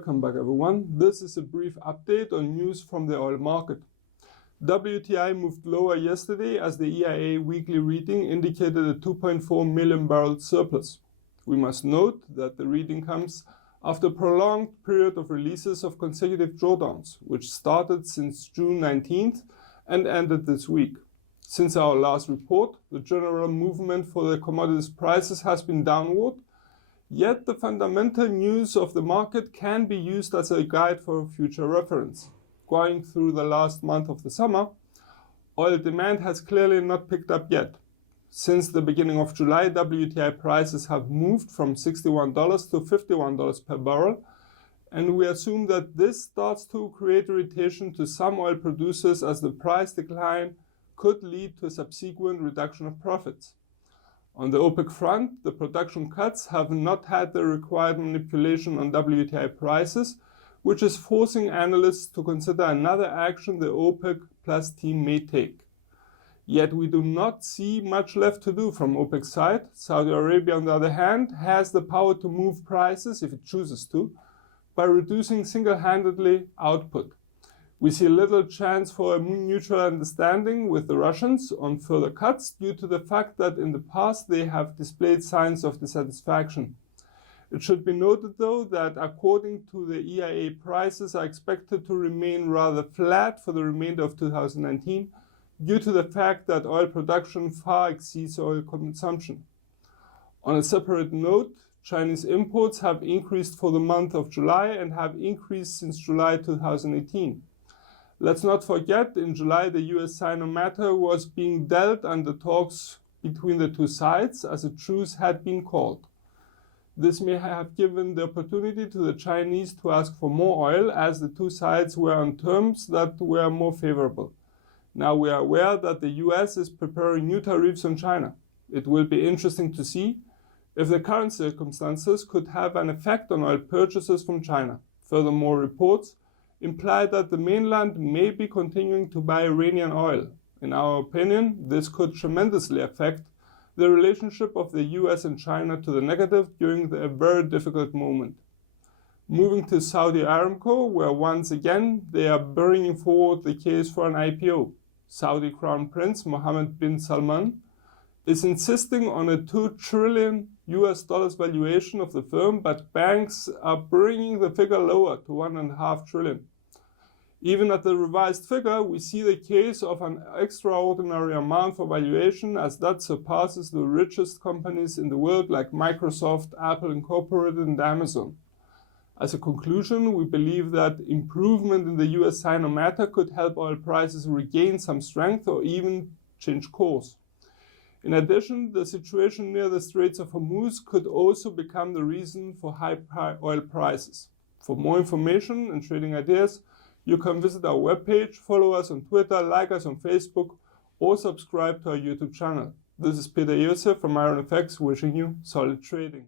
Welcome back everyone. This is a brief update on news from the oil market. WTI moved lower yesterday as the EIA weekly reading indicated a 2.4 million barrel surplus. We must note that the reading comes after a prolonged period of releases of consecutive drawdowns, which started since June 19th and ended this week. Since our last report, the general movement for the commodities prices has been downward, yet the fundamental news of the market can be used as a guide for future reference. Going through the last month of the summer, oil demand has clearly not picked up yet. Since the beginning of July, WTI prices have moved from $61 to $51 per barrel, and we assume that this starts to create irritation to some oil producers as the price decline could lead to a subsequent reduction of profits. On the OPEC front, the production cuts have not had the required manipulation on WTI prices, which is forcing analysts to consider another action the OPEC Plus team may take. Yet we do not see much left to do from OPEC's side. Saudi Arabia, on the other hand, has the power to move prices, if it chooses to, by reducing single-handedly output. We see little chance for a mutual understanding with the Russians on further cuts due to the fact that in the past they have displayed signs of dissatisfaction. It should be noted though that according to the EIA, prices are expected to remain rather flat for the remainder of 2019 due to the fact that oil production far exceeds oil consumption. On a separate note, Chinese imports have increased for the month of July and have increased since July 2018. Let's not forget, in July the US-Sino matter was being dealt under talks between the two sides as a truce had been called. This may have given the opportunity to the Chinese to ask for more oil as the two sides were on terms that were more favorable. Now we are aware that the US is preparing new tariffs on China. It will be interesting to see if the current circumstances could have an effect on oil purchases from China. Furthermore, reports imply that the mainland may be continuing to buy Iranian oil. In our opinion, this could tremendously affect the relationship of the US and China to the negative during a very difficult moment. Moving to Saudi Aramco, where once again they are bringing forward the case for an IPO. Saudi Crown Prince Mohammed bin Salman is insisting on a $2 trillion valuation of the firm, but banks are bringing the figure lower to $1.5 trillion. Even at the revised figure, we see the case of an extraordinary amount for valuation, as that surpasses the richest companies in the world like Microsoft, Apple Incorporated, and Amazon. As a conclusion, we believe that improvement in the US-Sino matter could help oil prices regain some strength or even change course. In addition, the situation near the Straits of Hormuz could also become the reason for high oil prices. For more information and trading ideas, you can visit our webpage, follow us on Twitter, like us on Facebook, or subscribe to our YouTube channel. This is Peter Josef from IronFX wishing you solid trading.